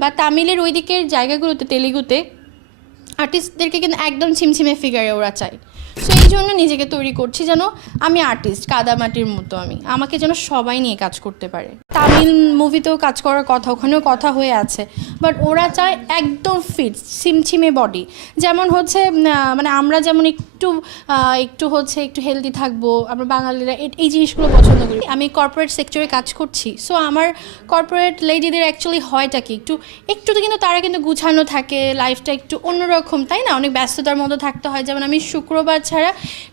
বা তামিলের ওই দিকের জায়গাগুলোতে তেলেগুতে আর্টিস্টদেরকে কিন্তু একদম ছিমছিমে ফিগারে ওরা চায়। সো জন্য নিজেকে তৈরি করছি যেন আমি আর্টিস্ট কাদামাটির মতো আমি। আমাকে যেন সবাই নিয়ে কাজ করতে পারে। তামিল মুভিতেও কাজ করার কথা, ওখানেও কথা হয়ে আছে। বাট ওরা চায় একদম ফিট সিমছিমে বডি যেমন হচ্ছে মানে আমরা যেমন একটু একটু হচ্ছে, একটু হেলদি থাকব, আমরা বাঙালিরা এই জিনিসগুলো পছন্দ করি। আমি কর্পোরেট সেক্টরে কাজ করছি। সো আমার কর্পোরেট লেডিদের অ্যাকচুয়ালি হয়টা কি? একটু একটু তো কিন্তু তারা কিন্তু গুছানো থাকে লাইফটা একটু অন্যরকম, তাই না? অনেক ব্যস্ততার মধ্যে থাকতে হয়। যেমন আমি শুক্রবার ছাড়া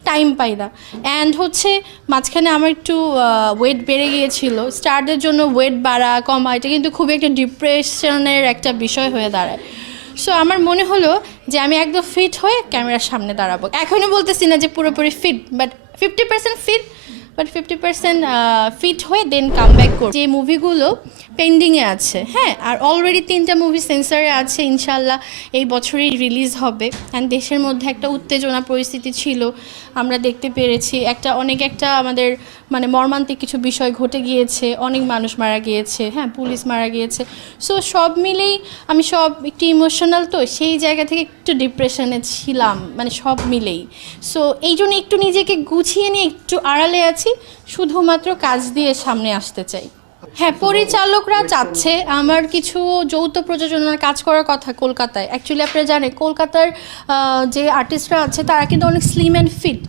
টাইম পাই না। অ্যান্ড হচ্ছে মাঝখানে আমার একটু ওয়েট বেড়ে গিয়েছিল। স্টারদের জন্য ওয়েট বাড়া, কমা, এটা কিন্তু খুবই একটা ডিপ্রেশনের একটা বিষয় হয়ে দাঁড়ায়। সো আমার মনে হলো যে আমি একদম ফিট হয়ে ক্যামেরার সামনে দাঁড়াবো। এখনও বলতেছি না যে পুরোপুরি fit but fifty percent fit but fifty percent fit হয়ে দেন কাম ব্যাক করি। যে মুভিগুলো পেন্ডিংয়ে আছে হ্যাঁ আর অলরেডি তিনটা মুভি সেন্সারে আছে, ইনশাল্লাহ এই বছরেই রিলিজ হবে। অ্যান্ড দেশের মধ্যে একটা উত্তেজনা পরিস্থিতি ছিল, আমরা দেখতে পেরেছি। একটা, অনেক একটা আমাদের মানে মর্মান্তিক কিছু বিষয় ঘটে গিয়েছে, অনেক মানুষ মারা গিয়েছে হ্যাঁ পুলিশ মারা গিয়েছে। সো সব মিলেই আমি সব একটু ইমোশনাল তো, সেই জায়গা থেকে একটু ডিপ্রেশনে ছিলাম মানে সব মিলেই। সো এই জন্য একটু নিজেকে গুছিয়ে নিয়ে একটু আড়ালে আছি শুধুমাত্র কাজ দিয়ে সামনে আসতে চাই। হ্যাঁ পরিচালকরা চাচ্ছে আমার কিছু যৌথ প্রযোজনার কাজ করার কথা কলকাতায়। অ্যাকচুয়ালি আপনারা জানেন, কলকাতার যে আর্টিস্টরা আছে, তারা কিন্তু অনেক স্লিম অ্যান্ড ফিট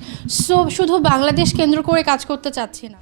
সো শুধু বাংলাদেশ কেন্দ্র করে কাজ করতে চাচ্ছি না।